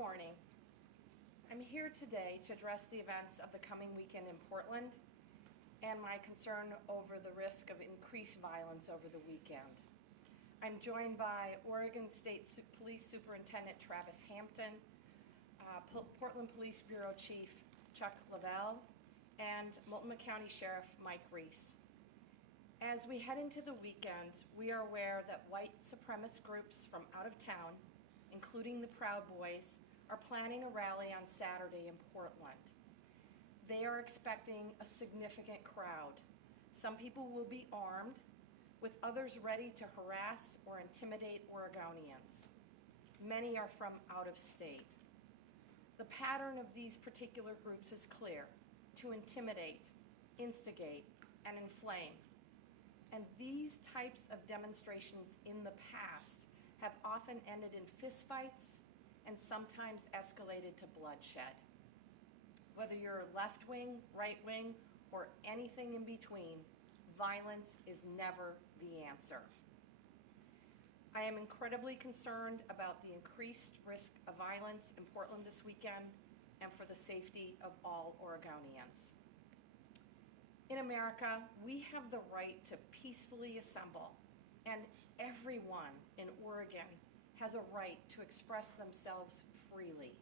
morning. I'm here today to address the events of the coming weekend in Portland and my concern over the risk of increased violence over the weekend. I'm joined by Oregon State Police Superintendent Travis Hampton, Portland Police Bureau Chief Chuck Leavell, and Multnomah County Sheriff Mike Reese. As we head into the weekend, we are aware that white supremacist groups from out of town, including the Proud Boys, are planning a rally on Saturday in Portland. They are expecting a significant crowd. Some people will be armed, with others ready to harass or intimidate Oregonians. Many are from out of state. The pattern of these particular groups is clear: to intimidate, instigate, and inflame. And these types of demonstrations in the past have often ended in fistfights and sometimes escalated to bloodshed. Whether you're left wing, right wing, or anything in between, violence is never the answer. I am incredibly concerned about the increased risk of violence in Portland this weekend and for the safety of all Oregonians. In America, we have the right to peacefully assemble, and everyone in Oregon has a right to express themselves freely,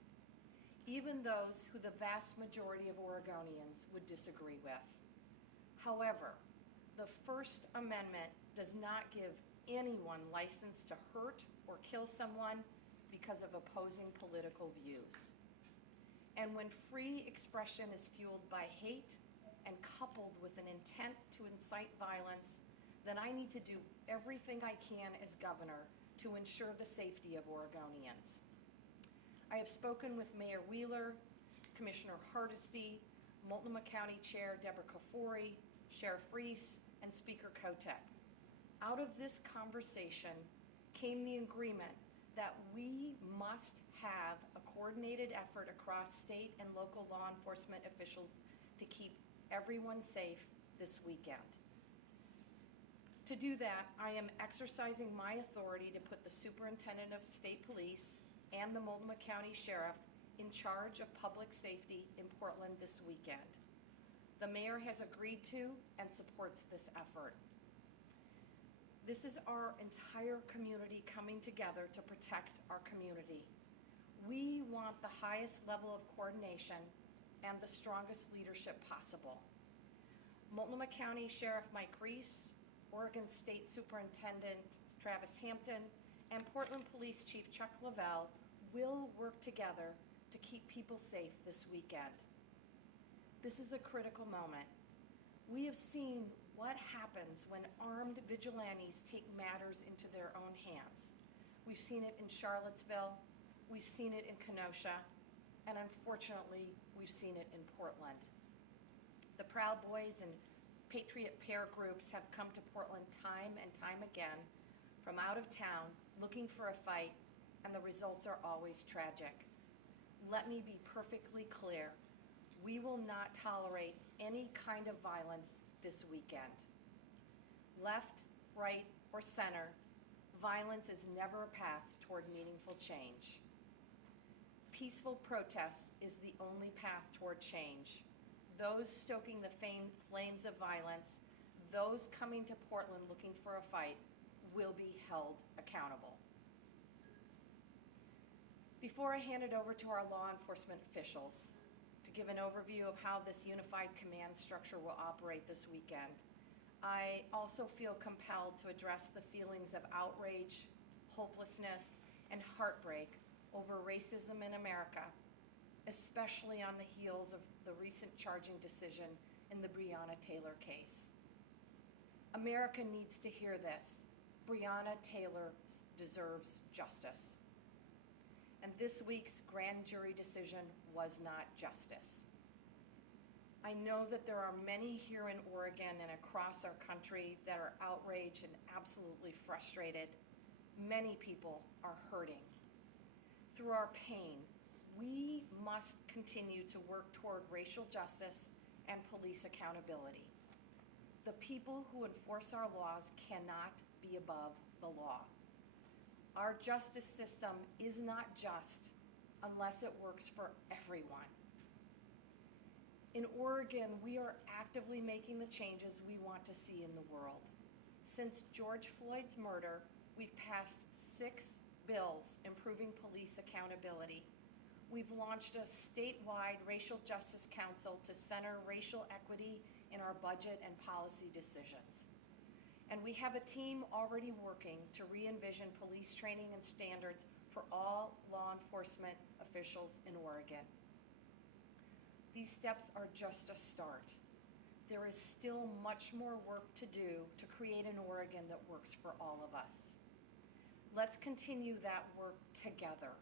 even those who the vast majority of Oregonians would disagree with. However, the First Amendment does not give anyone license to hurt or kill someone because of opposing political views. And when free expression is fueled by hate and coupled with an intent to incite violence, then I need to do everything I can as governor to ensure the safety of Oregonians. I have spoken with Mayor Wheeler, Commissioner Hardesty, Multnomah County Chair Deborah Kafoury, Sheriff Reese, and Speaker Kotek. Out of this conversation came the agreement that we must have a coordinated effort across state and local law enforcement officials to keep everyone safe this weekend. To do that, I am exercising my authority to put the Superintendent of State Police and the Multnomah County Sheriff in charge of public safety in Portland this weekend. The mayor has agreed to and supports this effort. This is our entire community coming together to protect our community. We want the highest level of coordination and the strongest leadership possible. Multnomah County Sheriff Mike Reese, Oregon State Superintendent Travis Hampton, and Portland Police Chief Chuck Leavell will work together to keep people safe this weekend. This is a critical moment. We have seen what happens when armed vigilantes take matters into their own hands. We've seen it in Charlottesville, we've seen it in Kenosha, and unfortunately, we've seen it in Portland. The Proud Boys and Patriot Pair groups have come to Portland time and time again from out of town looking for a fight, and the results are always tragic. Let me be perfectly clear. We will not tolerate any kind of violence this weekend. Left, right, or center, violence is never a path toward meaningful change. Peaceful protest is the only path toward change. Those stoking the flames of violence, those coming to Portland looking for a fight, will be held accountable. Before I hand it over to our law enforcement officials to give an overview of how this unified command structure will operate this weekend, I also feel compelled to address the feelings of outrage, hopelessness, and heartbreak over racism in America, especially on the heels of the recent charging decision in the Breonna Taylor case. America needs to hear this. Breonna Taylor deserves justice. And this week's grand jury decision was not justice. I know that there are many here in Oregon and across our country that are outraged and absolutely frustrated. Many people are hurting. Through our pain, we must continue to work toward racial justice and police accountability. The people who enforce our laws cannot be above the law. Our justice system is not just, unless it works for everyone. In Oregon, we are actively making the changes we want to see in the world. Since George Floyd's murder, we've passed 6 bills improving police accountability. We've launched a statewide Racial Justice Council to center racial equity in our budget and policy decisions. And we have a team already working to re-envision police training and standards for all law enforcement officials in Oregon. These steps are just a start. There is still much more work to do to create an Oregon that works for all of us. Let's continue that work together.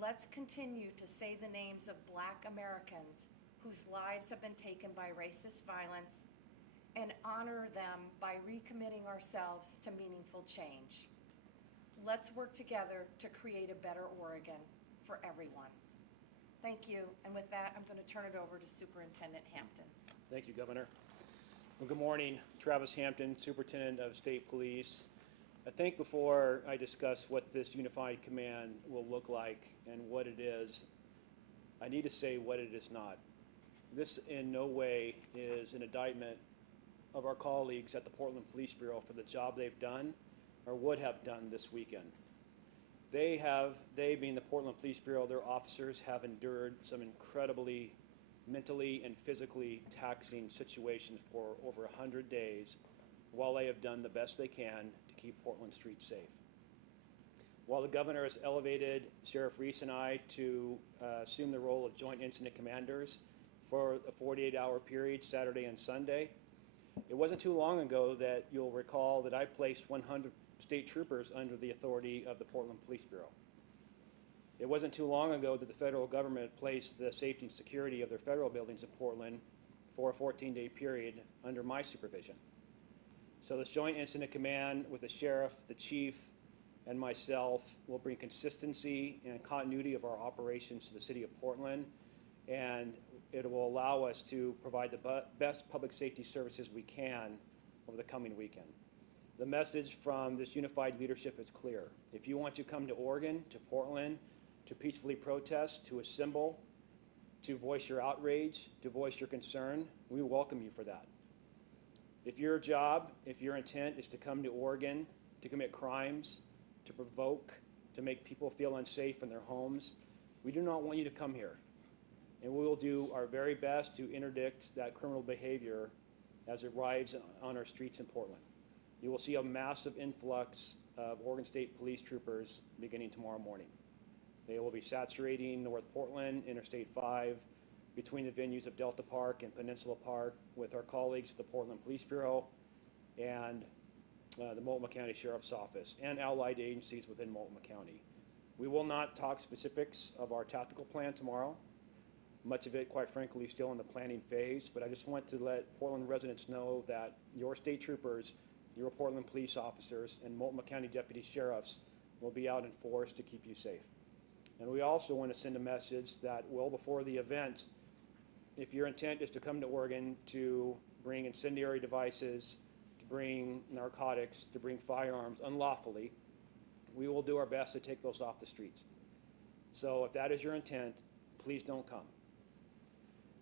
Let's continue to say the names of Black Americans whose lives have been taken by racist violence and honor them by recommitting ourselves to meaningful change. Let's work together to create a better Oregon for everyone. Thank you, and with that, I'm going to turn it over to Superintendent Hampton. Thank you, Governor. Well, good morning. Travis Hampton, Superintendent of State Police. I think before I discuss what this unified command will look like and what it is, I need to say what it is not. This in no way is an indictment of our colleagues at the Portland Police Bureau for the job they've done or would have done this weekend. They being the Portland Police Bureau, their officers have endured some incredibly mentally and physically taxing situations for over 100 days while they have done the best they can to keep Portland streets safe. While the governor has elevated Sheriff Reese and I to assume the role of joint incident commanders for a 48-hour period, Saturday and Sunday, it wasn't too long ago that you'll recall that I placed 100 state troopers under the authority of the Portland Police Bureau. It wasn't too long ago that the federal government placed the safety and security of their federal buildings in Portland for a 14-day period under my supervision. So this joint incident command with the sheriff, the chief, and myself will bring consistency and continuity of our operations to the city of Portland, and it will allow us to provide the best public safety services we can over the coming weekend. The message from this unified leadership is clear. If you want to come to Oregon, to Portland, to peacefully protest, to assemble, to voice your outrage, to voice your concern, we welcome you for that. If your job, if your intent is to come to Oregon to commit crimes, to provoke, to make people feel unsafe in their homes, we do not want you to come here. And we will do our very best to interdict that criminal behavior as it arrives on our streets in Portland. You will see a massive influx of Oregon State Police troopers beginning tomorrow morning. They will be saturating North Portland, Interstate 5, between the venues of Delta Park and Peninsula Park with our colleagues at the Portland Police Bureau and the Multnomah County Sheriff's Office and allied agencies within Multnomah County. We will not talk specifics of our tactical plan tomorrow. Much of it, quite frankly, is still in the planning phase, but I just want to let Portland residents know that your state troopers, your Portland police officers, and Multnomah County deputy sheriffs will be out in force to keep you safe. And we also want to send a message that well before the event, if your intent is to come to Oregon to bring incendiary devices, to bring narcotics, to bring firearms unlawfully, we will do our best to take those off the streets. So if that is your intent, please don't come.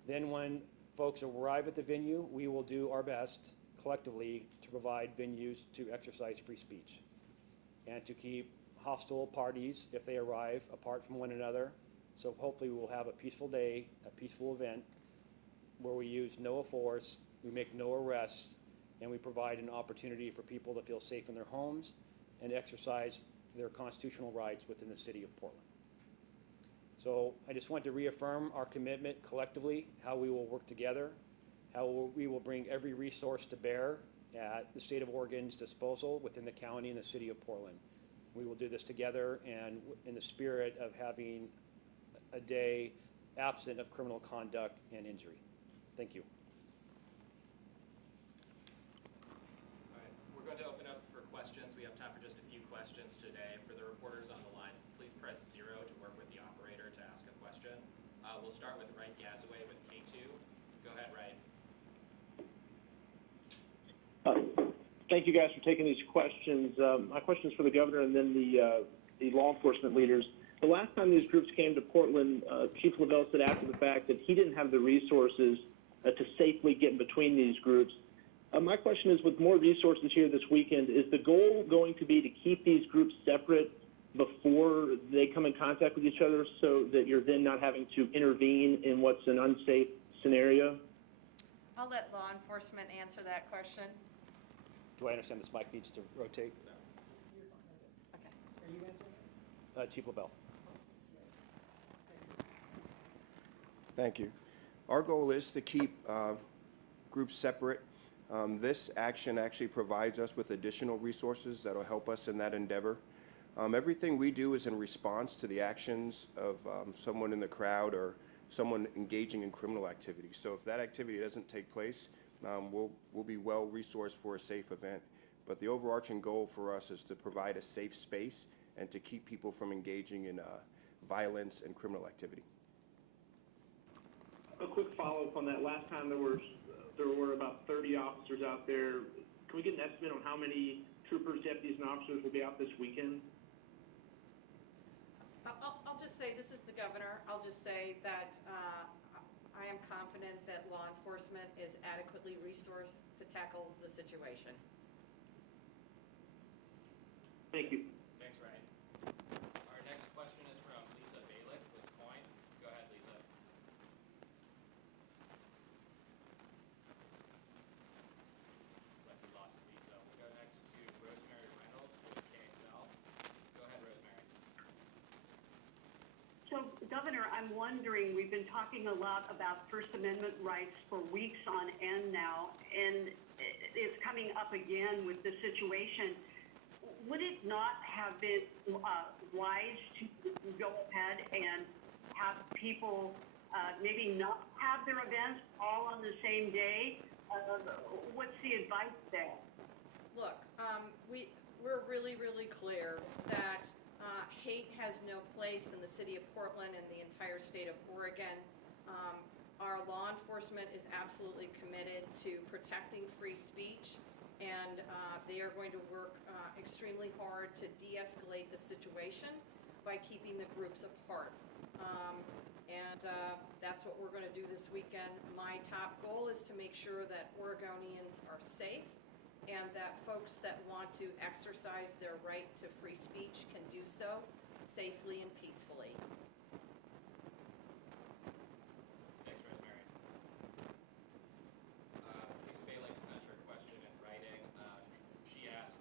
Then when folks arrive at the venue, we will do our best collectively to provide venues to exercise free speech and to keep hostile parties, if they arrive, apart from one another. So hopefully we will have a peaceful day, a peaceful event where we use no force, we make no arrests, and we provide an opportunity for people to feel safe in their homes and exercise their constitutional rights within the city of Portland. So I just want to reaffirm our commitment collectively, how we will work together, how we will bring every resource to bear at the state of Oregon's disposal within the county and the city of Portland. We will do this together and in the spirit of having a day absent of criminal conduct and injury. Thank you. All right, we're going to open up for questions. We have time for just a few questions today. For the reporters on the line, please press 0 to work with the operator to ask a question. We'll start with Wright Gazaway with K2. Go ahead, Wright. Thank you guys for taking these questions. My question is for the governor and then the law enforcement leaders. the last time these groups came to Portland, Chief Lavelle said after the fact that he didn't have the resources to safely get in between these groups. My question is, with more resources here this weekend, is the goal going to be to keep these groups separate before they come in contact with each other so that you're then not having to intervene in what's an unsafe scenario? I'll let law enforcement answer that question. Do I understand this mic needs to rotate? Okay. Chief LaBelle. Thank you. Our goal is to keep groups separate. This action actually provides us with additional resources that will help us in that endeavor. Everything we do is in response to the actions of someone in the crowd or someone engaging in criminal activity. So if that activity doesn't take place, we'll be well resourced for a safe event. But the overarching goal for us is to provide a safe space and to keep people from engaging in violence and criminal activity. A quick follow-up on that. Last time there were about 30 officers out there. Can we get an estimate on how many troopers, deputies, and officers will be out this weekend? I'll just say, this is the governor. I'll just say that I am confident that law enforcement is adequately resourced to tackle the situation. Thank you. Thanks, Ryan. Our next question is from Lisa Balick with Coin. Go ahead, Lisa. Looks like we lost Lisa. We'll go next to Rosemary Reynolds with KXL. Go ahead, Rosemary. So, Governor, I'm wondering, we've been talking a lot about First Amendment rights for weeks on end now, and it's coming up again with the situation. Would it not have been wise to go ahead and have people maybe not have their events all on the same day? What's the advice there? Look, we're really, really clear that hate has no place in the city of Portland and the entire state of Oregon. Our law enforcement is absolutely committed to protecting free speech, and they are going to work extremely hard to de-escalate the situation by keeping the groups apart. That's what we're going to do this weekend. My top goal is to make sure that Oregonians are safe and that folks that want to exercise their right to free speech can do so safely and peacefully. Thanks, Rosemary. Lisa Balick sent her question in writing. She asked,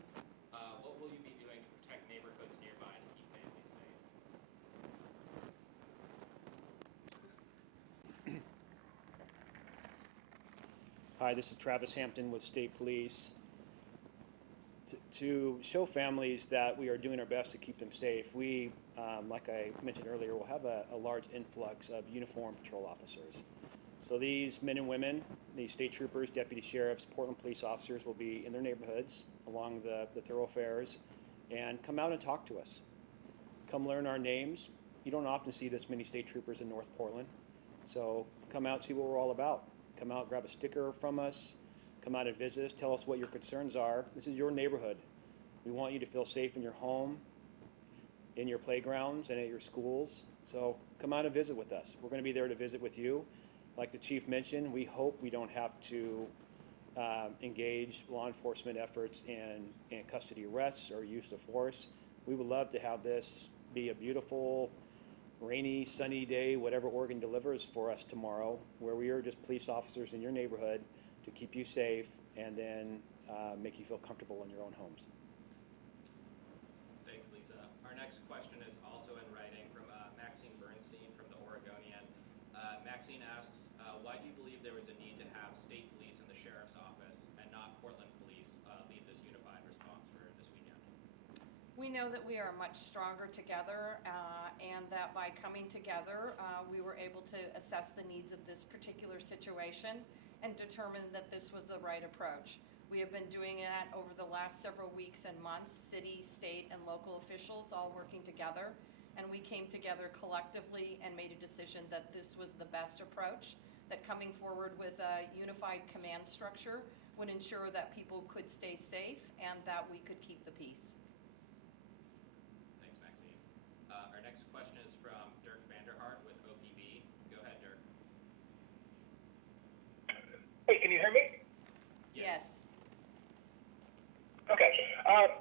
what will you be doing to protect neighborhoods nearby to keep families safe? Hi, this is Travis Hampton with State Police. To show families that we are doing our best to keep them safe, we, like I mentioned earlier, will have a large influx of uniformed patrol officers. So these men and women, these state troopers, deputy sheriffs, Portland police officers will be in their neighborhoods along the thoroughfares and come out and talk to us. Come learn our names. You don't often see this many state troopers in North Portland. So come out and see what we're all about. Come out, grab a sticker from us. Come out and visit us. Tell us what your concerns are. This is your neighborhood. We want you to feel safe in your home, in your playgrounds, and at your schools. So come out and visit with us. We're going to be there to visit with you. Like the chief mentioned, we hope we don't have to engage law enforcement efforts in custody arrests or use of force. We would love to have this be a beautiful, rainy, sunny day, whatever Oregon delivers for us tomorrow, where we are just police officers in your neighborhood to keep you safe and then make you feel comfortable in your own homes. Thanks, Lisa. Our next question is also in writing from Maxine Bernstein from the Oregonian. Maxine asks, why do you believe there was a need to have state police in the sheriff's office and not Portland police lead this unified response for this weekend? We know that we are much stronger together and that by coming together, we were able to assess the needs of this particular situation and determine that this was the right approach. We have been doing it over the last several weeks and months, city, state, and local officials all working together, and we came together collectively and made a decision that this was the best approach, that coming forward with a unified command structure would ensure that people could stay safe and that we could keep the peace. Thanks, Maxine. Our next question is from Dirk Vanderhart with OPB. Go ahead, Dirk. Hey, can you hear me? Yes. Okay.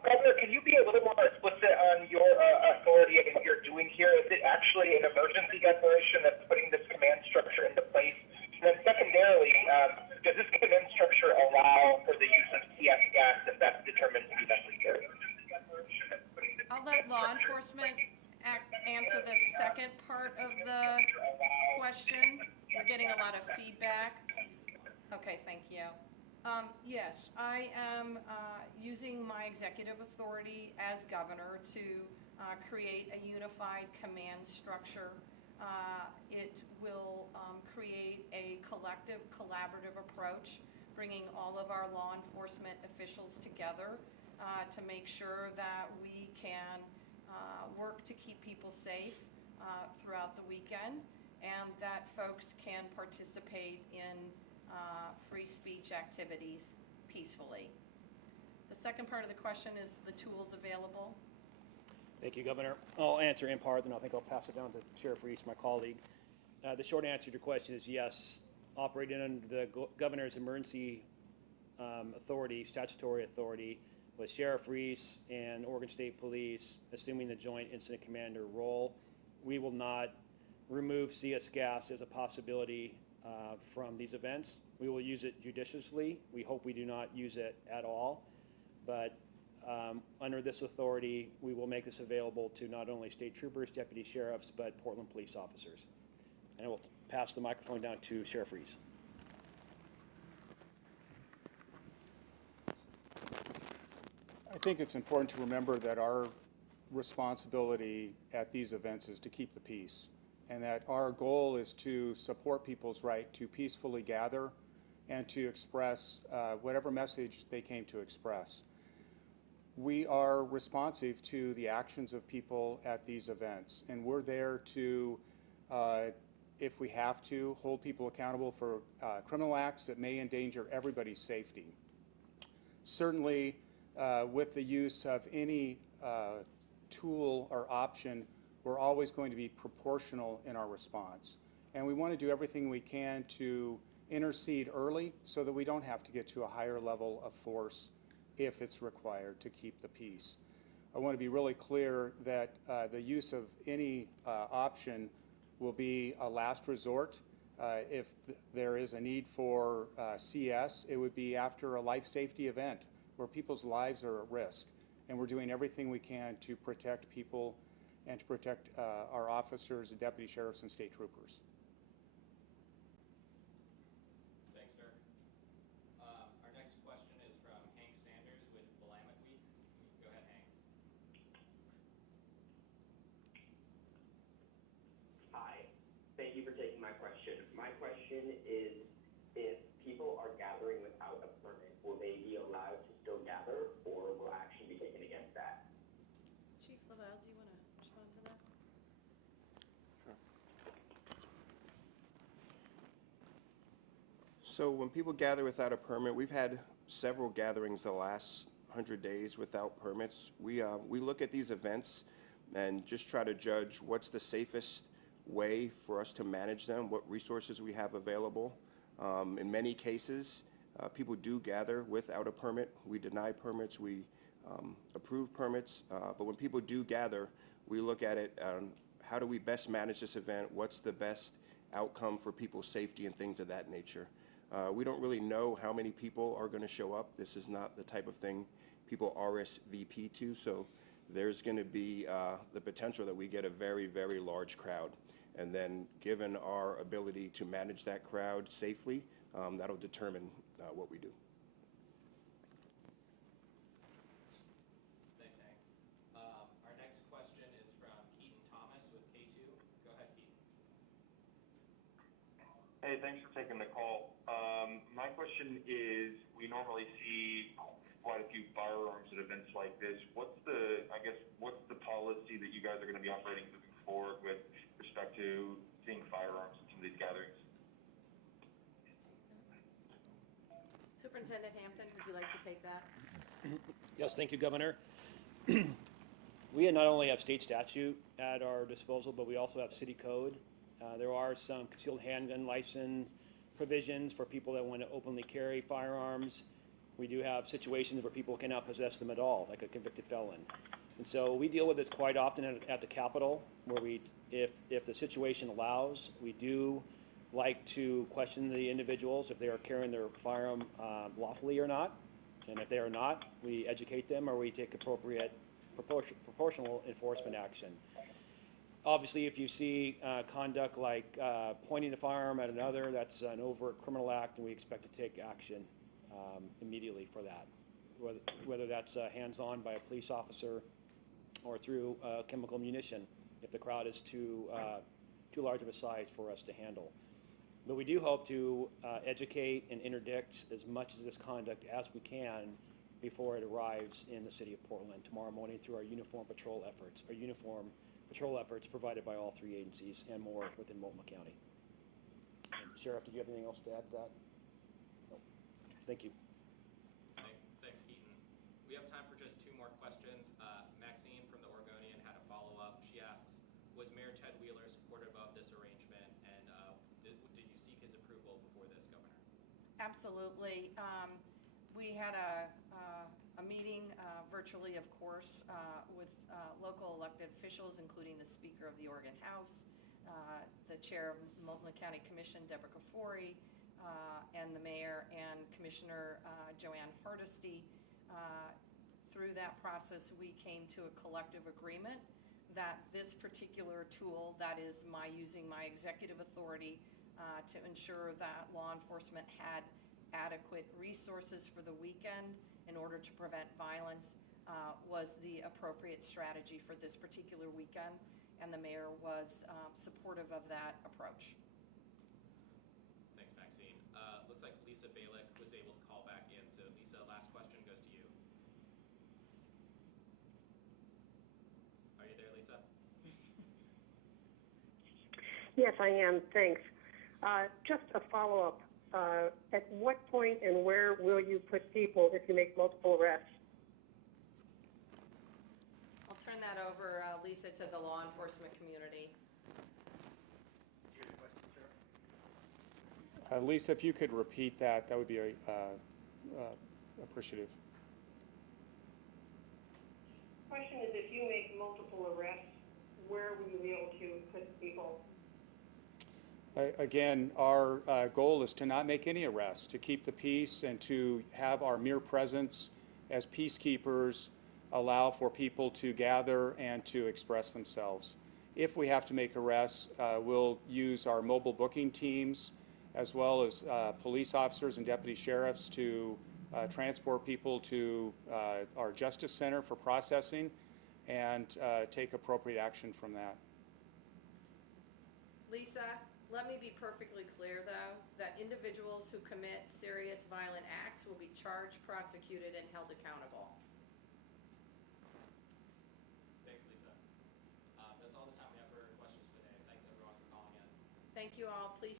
Governor, can you be a little more explicit on your authority and what you're doing here? Is it actually an emergency declaration that's putting this command structure into place? And then secondarily, does this command structure allow for the use of CS gas if that's determined to be necessary? I'll let law enforcement answer the second part of the question. We're getting a lot of feedback. Okay, thank you. Yes, I am using my executive authority as governor to create a unified command structure. It will create a collective, collaborative approach, bringing all of our law enforcement officials together to make sure that we can work to keep people safe throughout the weekend, and that folks can participate in free speech activities peacefully. The second part of the question is the tools available. Thank you, Governor. I'll answer in part, then I think I'll pass it down to Sheriff Reese, my colleague. The short answer to your question is yes. Operating under the governor's emergency authority, statutory authority, with Sheriff Reese and Oregon State Police assuming the joint incident commander role, we will not remove CS gas as a possibility from these events. We will use it judiciously. We hope we do not use it at all, but under this authority, we will make this available to not only state troopers, deputy sheriffs, but Portland police officers. And I will pass the microphone down to Sheriff Reese. I think it's important to remember that our responsibility at these events is to keep the peace, and that our goal is to support people's right to peacefully gather and to express whatever message they came to express. We are responsive to the actions of people at these events, and we're there to, if we have to, hold people accountable for criminal acts that may endanger everybody's safety. Certainly, with the use of any tool or option, we're always going to be proportional in our response. And we want to do everything we can to intercede early so that we don't have to get to a higher level of force if it's required to keep the peace. I want to be really clear that the use of any option will be a last resort. If there is a need for CS, it would be after a life safety event where people's lives are at risk. And we're doing everything we can to protect people and to protect our officers, and deputy sheriffs, and state troopers. Thanks, Dirk. Our next question is from Hank Sanders with Willamette Week. Go ahead, Hank. Hi. Thank you for taking my question. My question is, if people are gathering without a permit, will they be allowed to still gather, or will action be taken against that? Chief Lavelle, do you want to respond to that? So when people gather without a permit, we've had several gatherings the last 100 days without permits. We look at these events and just try to judge what's the safest way for us to manage them, what resources we have available. In many cases, people do gather without a permit. We deny permits, we approve permits, but when people do gather, we look at it, how do we best manage this event, what's the best outcome for people's safety and things of that nature. We don't really know how many people are going to show up. This is not the type of thing people RSVP to, so there's going to be the potential that we get a very, very large crowd. And then given our ability to manage that crowd safely, that'll determine what we do. Thanks, Hank. Our next question is from Keaton Thomas with K2. Go ahead, Keaton. Hey, thanks for taking the call. My question is, we normally see quite a few firearms at events like this. What's the policy that you guys are going to be operating moving forward with respect to seeing firearms in some of these gatherings? Superintendent Hampton, would you like to take that? Yes, thank you, Governor. We not only have state statute at our disposal, but we also have city code. There are some concealed handgun license provisions for people that want to openly carry firearms. We do have situations where people cannot possess them at all, like a convicted felon. And so we deal with this quite often at the Capitol, where if the situation allows, we do like to question the individuals if they are carrying their firearm lawfully or not. And if they are not, we educate them or we take appropriate proportional enforcement action. Obviously, if you see conduct like pointing the firearm at another, that's an overt criminal act, and we expect to take action immediately for that, whether that's hands-on by a police officer or through chemical munition if the crowd is too large of a size for us to handle. But we do hope to educate and interdict as much of this conduct as we can before it arrives in the city of Portland tomorrow morning through our uniform patrol efforts. Our uniform patrol efforts provided by all three agencies and more within Multnomah County. And Sheriff, did you have anything else to add to that? No. Thank you. Thanks, Keaton. We have time for just two more questions. Maxine from the Oregonian had a follow-up. She asks, was Mayor Ted Wheeler supportive of this arrangement, and did you seek his approval before this, Governor? Absolutely. We had a meeting virtually, of course, with local elected officials, including the Speaker of the Oregon House, the Chair of Multnomah County Commission, Deborah Kafori, and the Mayor and Commissioner Joanne Hardesty. Through that process, we came to a collective agreement that this particular tool, that is using my executive authority to ensure that law enforcement had adequate resources for the weekend in order to prevent violence, was the appropriate strategy for this particular weekend, and the mayor was supportive of that approach. Thanks, Maxine. Looks like Lisa Balick was able to call back in, so Lisa, last question goes to you. Are you there, Lisa? Yes, I am. Thanks. Just a follow-up. At what point and where will you put people if you make multiple arrests? I'll turn that over, Lisa, to the law enforcement community. Lisa, if you could repeat that, that would be appreciative. Question is, if you make multiple arrests, where will you be able to put people? Again, our goal is to not make any arrests, to keep the peace and to have our mere presence as peacekeepers allow for people to gather and to express themselves. If we have to make arrests, we'll use our mobile booking teams as well as police officers and deputy sheriffs to transport people to our Justice Center for processing and take appropriate action from that. Lisa, let me be perfectly clear, though, that individuals who commit serious violent acts will be charged, prosecuted, and held accountable. Thanks, Lisa. That's all the time we have for questions today. Thanks, everyone, for calling in. Thank you all. Please